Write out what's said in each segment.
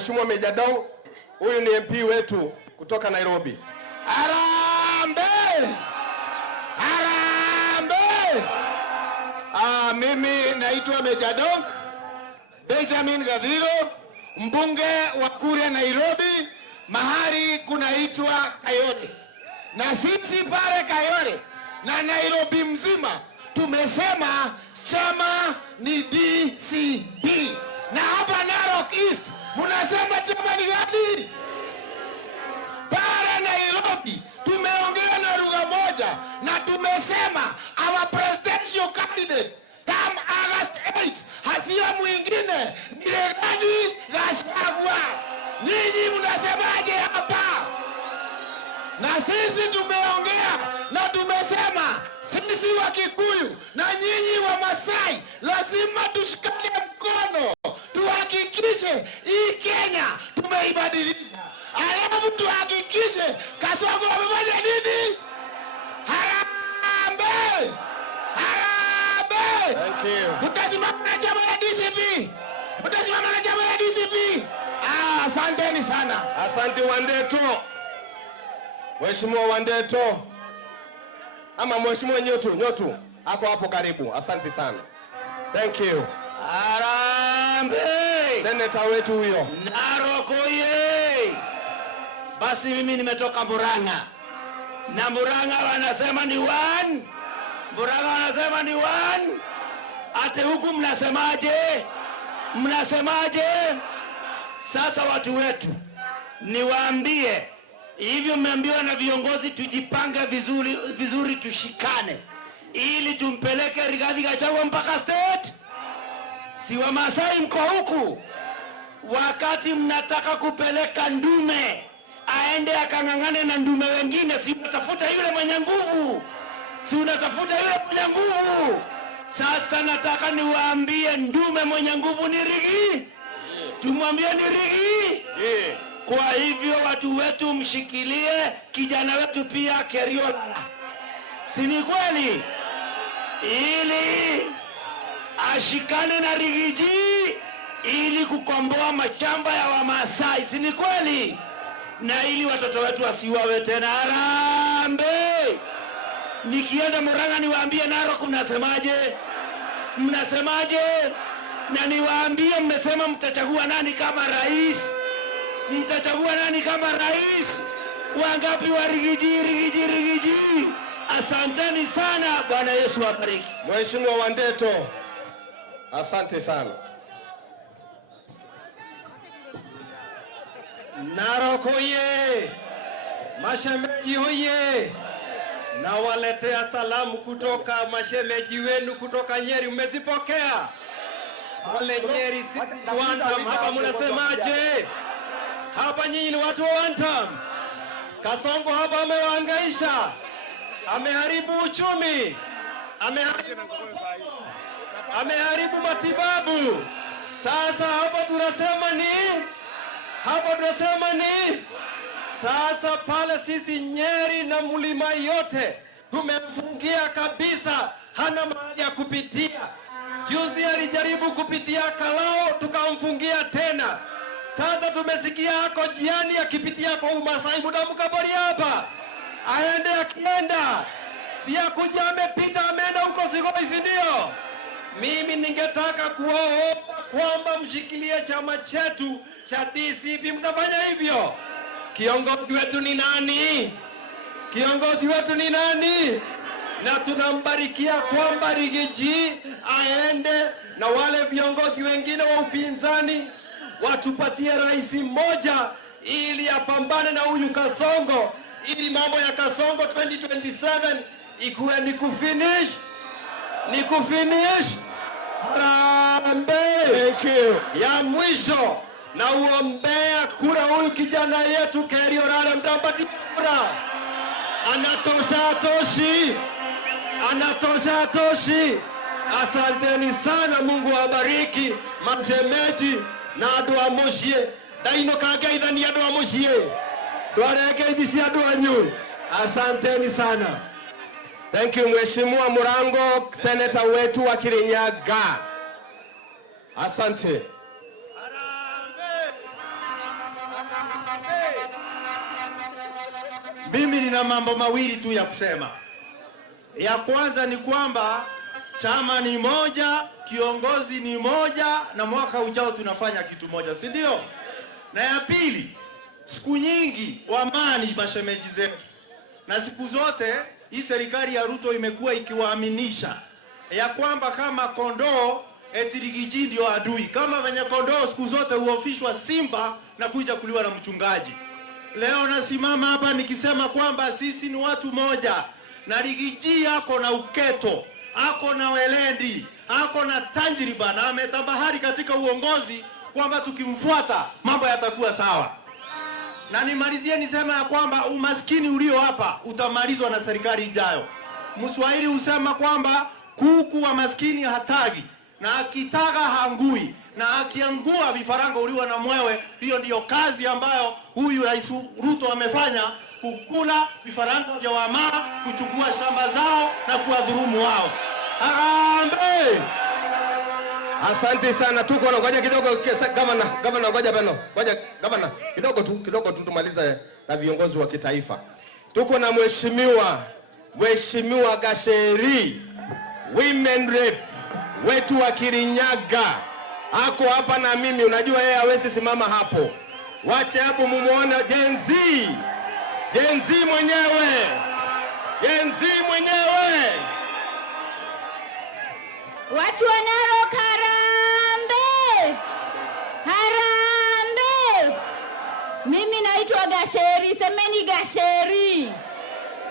Mheshimiwa Meja Dong, huyu ni MP wetu kutoka Nairobi. Harambee! Harambee! Mimi naitwa Meja Dong Benjamin Gathiro, mbunge wa Kuria Nairobi, mahali kunaitwa Kayole. Na sisi pale Kayole na Nairobi mzima tumesema chama ni DCP. Na hapa Narok East mnasema chama ni gani? Pale Nairobi tumeongea na lugha moja na tumesema our presidential candidate come August 8 hasio mwingine ni Rigathi Gachagua. Nyinyi mnasemaje hapa? Na sisi tumeongea na tumesema sisi wa Kikuyu na nyinyi wa Masai lazima tushikane mkono tuhakikishe hii Kenya tumeibadilisha. Alafu tuhakikishe Kasongo wamefanya nini? Harambee! Harambee! Thank you. Mtasimama na chama ya DCP. Mtasimama na chama ya DCP. Asanteni sana. Asante Wandeto. Mheshimiwa Wandeto. Ama Mheshimiwa Nyotu ako hapo karibu. Asante sana. Thank you. Harambee! Senator wetu huyo. Narok oye! Basi mimi nimetoka Murang'a. Na Murang'a wanasema ni one. Murang'a wanasema ni one. Ate huku mnasemaje? Mnasemaje? Sasa watu wetu, niwaambie, hivyo mmeambiwa na viongozi tujipange vizuri tushikane ili tumpeleke Rigathi Gachagua mpaka state. Si wa Masai mko huku. Wakati mnataka kupeleka ndume aende akang'ang'ane na ndume wengine, si unatafuta yule mwenye nguvu? Si unatafuta yule mwenye nguvu? Sasa nataka niwaambie ndume mwenye nguvu ni Rigathi. Tumwambie ni Rigathi. Kwa hivyo watu wetu mshikilie kijana wetu pia Keriola. Si ni kweli? Ili ashikane na Rigathi ili kukomboa mashamba ya Wamasai. Si ni kweli? Na ili watoto wetu wasiwawe tena. Harambee! Nikienda Murang'a niwaambie Narok mnasemaje? Mnasemaje? Na niwaambie mmesema mtachagua nani kama rais? Mtachagua nani kama rais? Wangapi wa Rigathi? Asanteni sana. Bwana Yesu awabariki. Mheshimiwa Wandeto. Asante sana. Narok oye! Mashemeji oye! Na waletea salamu kutoka mashemeji wenu kutoka Nyeri, mmezipokea? Wale Nyeri si Wantam, hapa mnasemaje? Hapa nyinyi ni watu wa Wantam. Kasongo hapa amewaangaisha, ameharibu uchumi, ameharibu matibabu. Sasa hapa tunasema ni sasa pale sisi Nyeri na mlima yote tumemfungia kabisa, hana mahali ya kupitia. Juzi alijaribu kupitia Kalao tukamfungia tena. Sasa tumesikia hako jiani akipitia kwa Umasai, mudamukabari hapa aende, akienda si akuja amepita ameenda huko Sigoi, si ndio? Mimi ningetaka kuwaomba kwamba mshikilie chama chetu cha DCP. Mtafanya hivyo? Kiongozi wetu ni nani? Kiongozi wetu ni nani? Na tunambarikia kwamba Rigathi aende na wale viongozi wengine wa upinzani watupatie rais mmoja ili apambane na huyu Kasongo, ili mambo ya Kasongo 2027 ikuwe ni kufinish. Harambee! Thank you. Ya mwisho na uombea kura huyu kijana yetu Keriola, mtampatia kura. Anatosha atoshi. Asanteni sana, Mungu awabariki mashemeji na andu a mucii. Daino kangeithania andu a mucii, ndwarengeithia andu anyu. Asanteni sana. Thank you Mheshimiwa Murango, Senator wetu wa Kirinyaga. Asante. Mimi nina mambo mawili tu ya kusema. Ya kwanza ni kwamba chama ni moja, kiongozi ni moja, na mwaka ujao tunafanya kitu moja, si ndio? Na ya pili, siku nyingi wamani mashemeji zetu, na siku zote hii serikali ya Ruto imekuwa ikiwaaminisha ya kwamba kama kondoo etirigiji ndio adui, kama venye kondoo siku zote huofishwa simba na kuja kuliwa na mchungaji. Leo nasimama hapa nikisema kwamba sisi ni watu moja, na Rigiji ako na uketo, ako na welendi, ako na tajriba, na ametabahari katika uongozi kwamba tukimfuata mambo yatakuwa sawa. Na nimalizie nisema ya kwamba umaskini ulio hapa utamalizwa na serikali ijayo. Mswahili husema kwamba kuku wa maskini hatagi, na akitaga hangui, na akiangua vifaranga uliwa na mwewe. Hiyo ndiyo kazi ambayo huyu Rais Ruto amefanya, kukula vifaranga vya wamaa, kuchukua shamba zao na kuwadhulumu wao. Harambee! Asante sana. Tuko na ngoja kidogo gavana ngoja beno. Ngoja gavana kidogo tu tumalize na viongozi wa kitaifa. Tuko na Mheshimiwa Gasheri, women rep wetu wa Kirinyaga. Ako hapa na mimi, unajua yeye hawezi simama hapo. Wacha hapo mumuone Gen Z mwenyewe. Watu wa Narok, harambe. Mimi naitwa Gasheri, semeni Gasheri.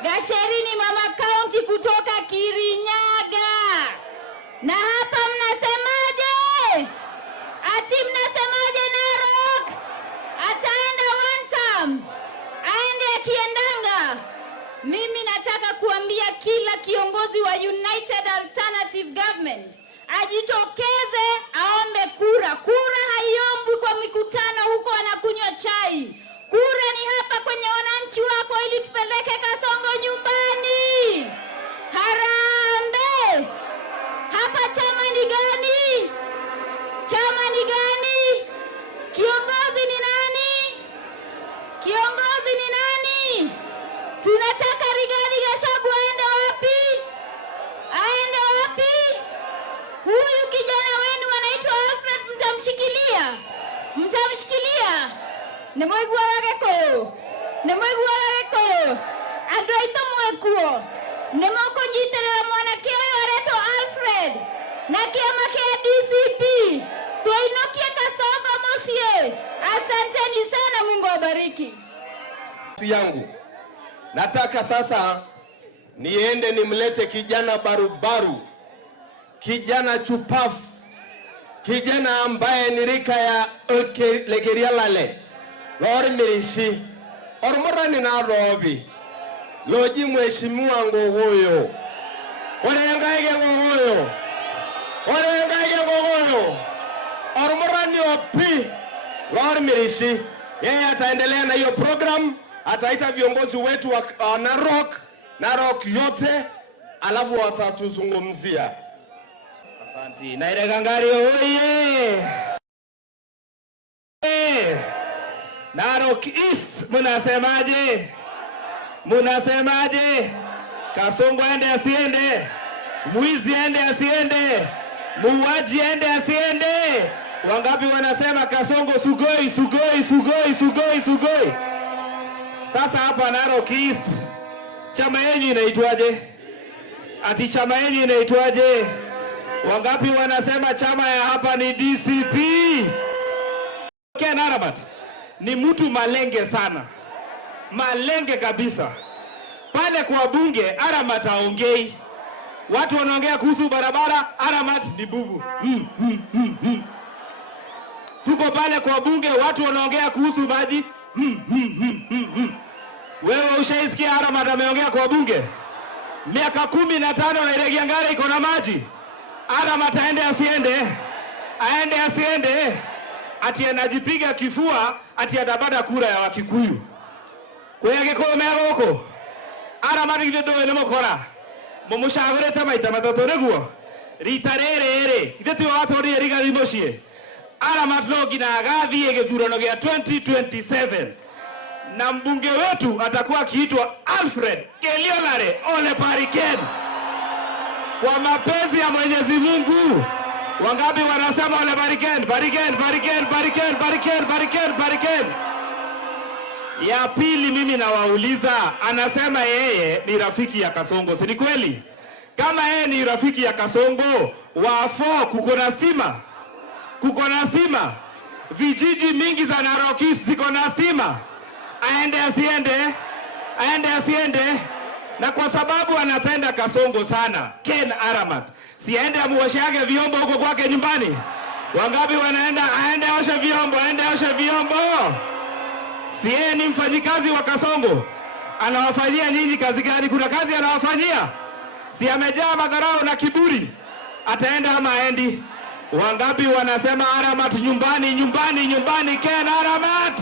Gasheri ni mama county kutoka Kirinyaga. Na hapa mnasemaje? Ati mnasemaje Narok? Ataenda one term. Aende akiendanga. Mimi nataka kuambia kila kiongozi wa United Alternative Government ajitokeze aombe kura. Kura haiombwi kwa mikutano huko anakunywa chai. Kura ni hapa kwenye wananchi wako ili tupeleke Kasongo nyumbani. Harambe! Hapa chama ni gani? Chama ni gani? Kiongozi ni nani? Kiongozi ni nani? Tunataka Rigathi Gachagua aende wapi? Aende wapi? Huyu kijana wenu anaitwa Alfred, mtamshikilia? Mtamshikilia? Nemwegua Gikuyu. Andũ aitũ mwekuo. Nemoko nyiterera mwanake ũyũ aretwo Alfred na kĩama kĩa DCP. Tuinokie Kasongo muciĩ. Asanteni sana, Mungu awabariki. Yangu. Nataka sasa niende nimlete kijana barubaru, kijana chupafu, kijana ambaye ni rika ya Lekerialale, Lori Mirishi, Ormorani na Robi, Loji Mheshimiwa Ngogoyo, Orengaige Ngogoyo, Ormorani Opi, Lori Mirishi. Yeye ataendelea na hiyo program, ataita viongozi wetu wa Narok yote, alafu watatuzungumzia. Asante. Nairegangari oye! Narok East munasemaje? Kasongo ende asiende? Mwizi ende asiende? Muuaji ende asiende? Wangapi wanasema Kasongo sugoi? Sasa hapa Narok East, chama yenu inaitwaje? Ati chama yenu inaitwaje? Wangapi wanasema chama ya hapa ni DCP? Ken Aramat ni mtu malenge sana, malenge kabisa. Pale kwa bunge Aramat haongei. Watu wanaongea kuhusu barabara, Aramat ni bubu. Tuko pale kwa bunge, watu wanaongea kuhusu maji. Wewe ushaisikia Aramat ameongea kwa bunge? Miaka 15 na Iregiangare iko na maji. Aramat aende asiende? Ati anajipiga kifua ati atabada kura ya Wakikuyu. Kwa hiyo Gikuyu megoko. Aramat ithe ene mukora. Mumushagurete maita matatu neguo. Rita rere ithe ti watorire Rigathi mucie. Aramat no ngina agathie githurano gia 2027. na mbunge wetu atakuwa akiitwa Alfred Keliolare Ole Pariken. Kwa mapenzi ya Mwenyezi Mungu, wangapi wanasema Ole Pariken? Pariken, Pariken, Pariken, Pariken, Pariken, Pariken. Ya pili, mimi nawauliza, anasema yeye ni rafiki ya Kasongo, si ni kweli? Kama yeye ni rafiki ya Kasongo, Wafo kuko na stima? Kuko na stima? Vijiji mingi za Narok ziko na stima? Aende asiende? Aende asiende? Na kwa sababu anapenda Kasongo sana, Ken Aramat, si aende amuosheage vyombo huko kwake nyumbani? Wangapi wanaenda aende oshe vyombo, aende oshe vyombo? Si yeye ni mfanyikazi wa Kasongo? Anawafanyia nyinyi kazi gani? Kuna kazi anawafanyia? Si amejaa madharau na kiburi? Ataenda ama aendi? Wangapi wanasema Aramat nyumbani, nyumbani, nyumbani, Ken Aramat?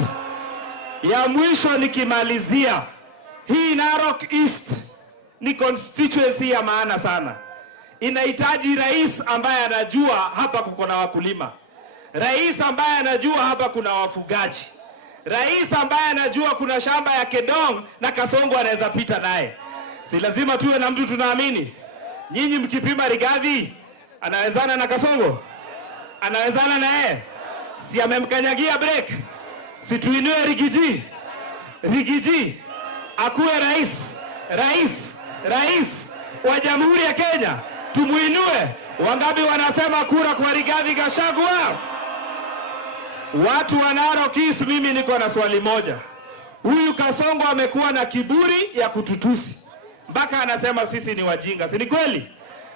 Ya mwisho nikimalizia, hii Narok East ni constituency ya maana sana. Inahitaji rais ambaye anajua hapa kuko na wakulima, rais ambaye anajua hapa kuna wafugaji, rais ambaye anajua kuna shamba ya Kedong na Kasongo anaweza pita naye. Si lazima tuwe na mtu tunaamini. Nyinyi mkipima Rigathi, anawezana na Kasongo? Anawezana na yeye? Si amemkanyagia break? Si tuinue Rigiji? Rigiji akuwe rais, rais, rais wa Jamhuri ya Kenya, tumuinue. Wangapi wanasema kura kwa Rigathi Gachagua? Watu wa Narok East, mimi niko na swali moja. Huyu Kasongo amekuwa na kiburi ya kututusi mpaka anasema sisi ni wajinga, si ni kweli?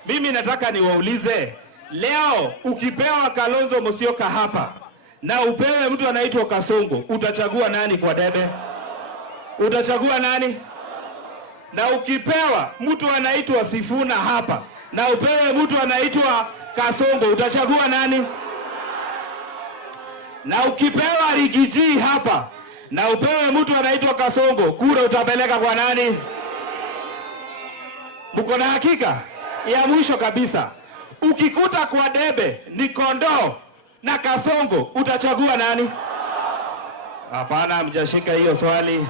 Mimi nataka niwaulize leo, ukipewa Kalonzo Musyoka hapa na upewe mtu anaitwa Kasongo, utachagua nani kwa debe? Utachagua nani? Na ukipewa mtu anaitwa Sifuna hapa na upewe mtu anaitwa Kasongo, utachagua nani? Na ukipewa Rigiji hapa na upewe mtu anaitwa Kasongo, kura utapeleka kwa nani? Mko na hakika? Ya mwisho kabisa, ukikuta kwa debe ni kondoo na Kasongo, utachagua nani? Hapana, mjashika hiyo swali.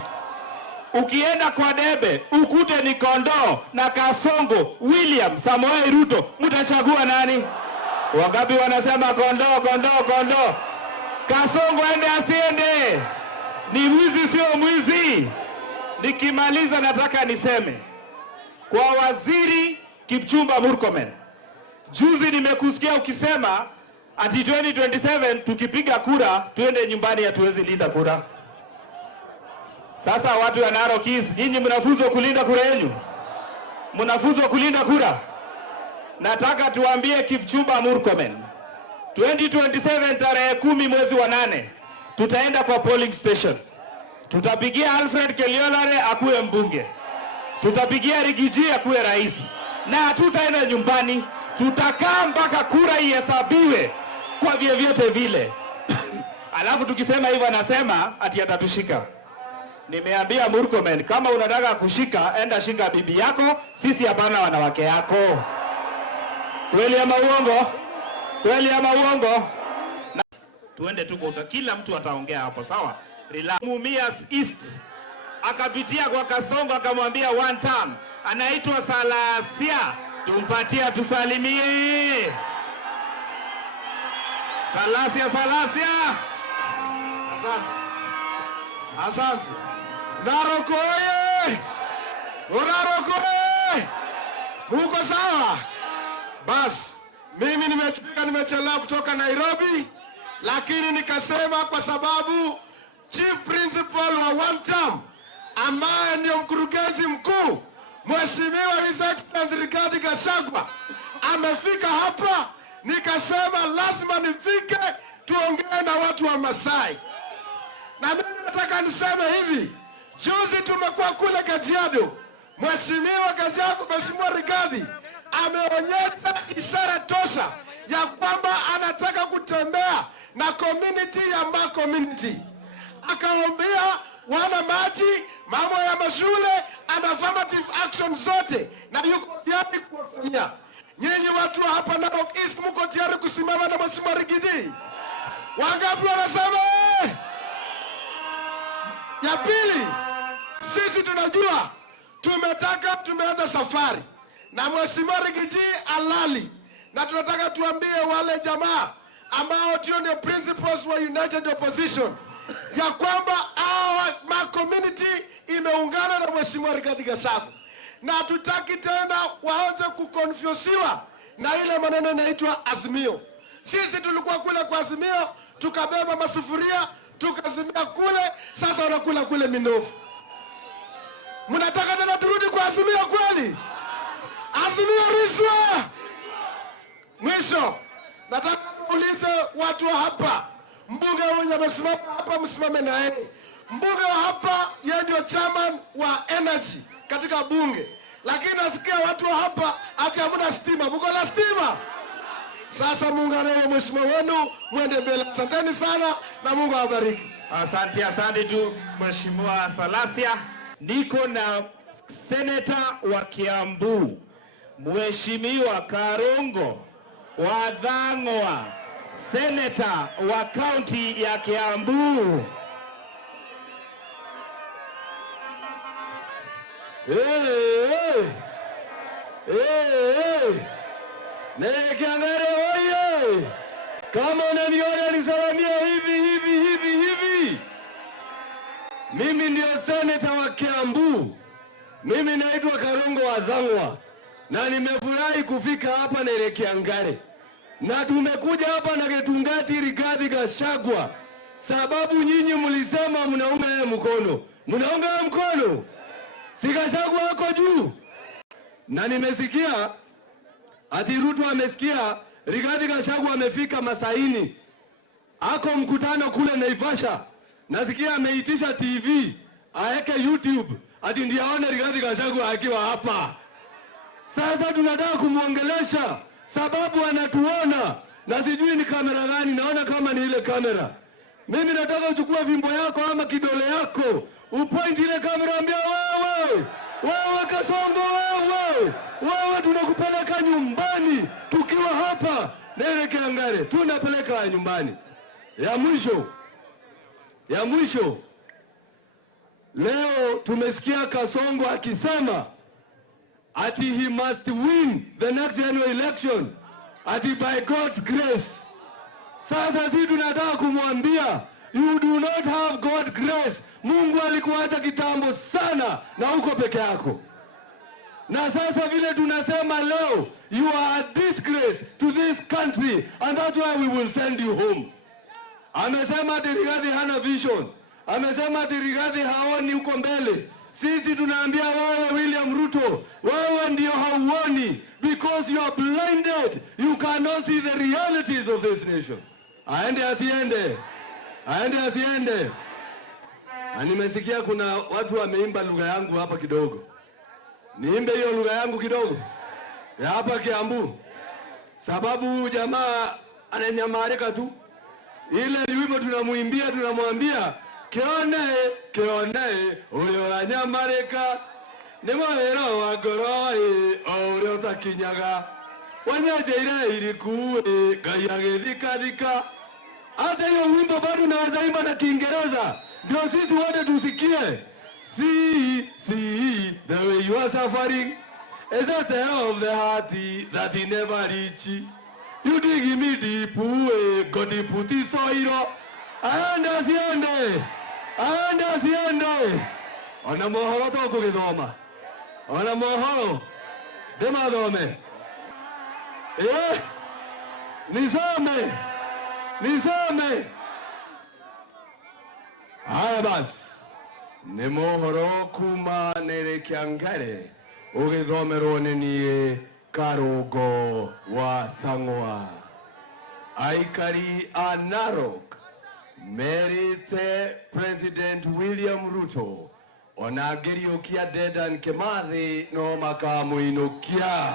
Ukienda kwa debe ukute ni kondoo na Kasongo, William Samoei Ruto, mtachagua nani? Wangapi wanasema kondoo, kondoo, kondoo? Kasongo ende asiende? Ni mwizi sio mwizi? Nikimaliza nataka niseme kwa waziri Kipchumba Murkomen, juzi nimekusikia ukisema ati 2027 tukipiga kura tuende nyumbani, hatuwezi linda kura. Sasa watu wa Narok East, nyinyi mnafunzwa kulinda kura yenu? Mnafunzwa kulinda kura? Nataka tuambie Kipchumba Murkomen, 2027 tarehe 10 mwezi wa 8 tutaenda kwa polling station. Tutapigia Alfred Keliolare akuwe mbunge, tutapigia Rigiji akuwe rais, na hatutaenda nyumbani. Tutakaa mpaka kura ihesabiwe kwa vyovyote vile. Alafu tukisema hivyo anasema ati atatushika. Nimeambia Murkomen, kama unataka kushika, enda shika bibi yako, sisi hapana wanawake yako. Kweli ama uongo? Kweli ama uongo? Na tuende tuko, kila mtu ataongea hapo, sawa? Mumias East akapitia kwa Kasongo akamwambia one time, anaitwa Salasia, tumpatie tusalimie. Salasia, Salasia. Asante. Asante. Narok oye! Narok oye! Uko sawa? Bas, mimi nimechelewa kutoka Nairobi, lakini nikasema kwa sababu Chief Principal wa one term ambaye ndio mkurugenzi mkuu Mheshimiwa His Excellency Rigathi Gachagua amefika hapa, nikasema lazima nifike tuongee na watu wa Masai. Na mimi nataka niseme hivi, juzi tumekuwa kule Kajiado, Mheshimiwa Gachagua, Mheshimiwa Rigathi ameonyesha ishara tosha ya kwamba anataka kutembea na community ya Maa community. Akaombea wana maji, mambo ya mashule, and affirmative action zote, na yuko tayari kuwafanyia. Nyinyi watu hapa Narok East mko tayari kusimama na Mheshimiwa Rigathi? Wangapi wanasema? Ya pili, sisi tunajua tumeanza safari na Mheshimiwa Rigiji alali, na tunataka tuambie wale jamaa ambao ndio principals wa United Opposition ya kwamba our community imeungana na Mheshimiwa Rigathi Gachagua, na tutaki tena waanze kukonfusiwa na ile maneno inaitwa Azimio. Sisi tulikuwa kule kwa Azimio, tukabeba masufuria tukazimia kule, sasa wanakula kule minofu. Mnataka tena turudi kwa Azimio kweli? Azimio riswa. Mwisho, nataka kuuliza watu wa hapa, mbunge mwenye amesimama hapa, msimame na yeye. Mbunge wa hapa yeye ndio chairman wa energy katika bunge, lakini nasikia watu wa hapa ati hamna stima. Mko na stima? Sasa muungane na mheshimiwa wenu, mwende mbele. Asanteni sana na Mungu awabariki. Asante tu Mheshimiwa Salasia. Niko na seneta wa Kiambu, Mheshimiwa Karongo wa Thang'wa, seneta wa kaunti ya Kiambu. Kiangare oye! Kama unaniona nisalamia hivi. Mimi ndio seneta wa Kiambu. Mimi naitwa Karongo wa Thang'wa. Na nimefurahi kufika hapa na Kiangare. Na tumekuja hapa na Getungati Rigathi Gachagua sababu nyinyi mlisema mnaunga yeye mkono. Mnaunga yeye mkono? Si Gachagua wako juu. Na nimesikia ati Ruto amesikia Rigathi Gachagua amefika Masaini. Ako mkutano kule Naivasha. Nasikia ameitisha TV, aeke YouTube, ati ndiye aone Rigathi Gachagua akiwa hapa. Sasa tunataka kumuongelesha sababu anatuona na sijui ni kamera gani, naona kama ni ile kamera. Mimi nataka uchukue fimbo yako ama kidole yako, upoint ile kamera, ambia wewe Kasongo, wewe tunakupeleka nyumbani tukiwa hapa na Kiangare, tunapeleka nyumbani. Ya mwisho leo tumesikia Kasongo akisema ati he must win the next annual election ati by God's grace. Sasa sisi tunataka kumwambia you do not have God's grace. Mungu alikuacha kitambo sana na uko peke yako. Na sasa vile tunasema leo, you are a disgrace to this country and that's why we will send you home. Amesema ati Rigathi hana vision. Amesema ati Rigathi haoni uko mbele. Sisi tunaambia wewe William Ruto, wewe ndio hauoni because you are blinded. You cannot see the realities of this nation. Aende asiende. Na nimesikia kuna watu wameimba lugha yangu hapa kidogo. Niimbe hiyo lugha yangu kidogo ya hapa Kiambu, sababu jamaa ananyamarika tu. Ile wimbo tunamuimbia, tunamwambia kione ule wanyamarika ni mwero wa goroi ule utakinyaga wanyaje ile ilikuwe gaya githika. Hata hiyo wimbo bado naweza imba na Kiingereza ndio sisi wote tusikie. See the way you are suffering is a tale of the heart that he never reach. You dig me deep, God put his soil. Aende asiende. Ona mohoro to kugithoma. Ona mohoro. Demadome. Nisome. Haya basi. Ni mohoro kuma nere Kiangare ugithomerwo ni nie Karongo wa Thang'wa. Aikari a Narok merite President William Ruto ona ngiriokia Dedan Kimathi no makamuinukia.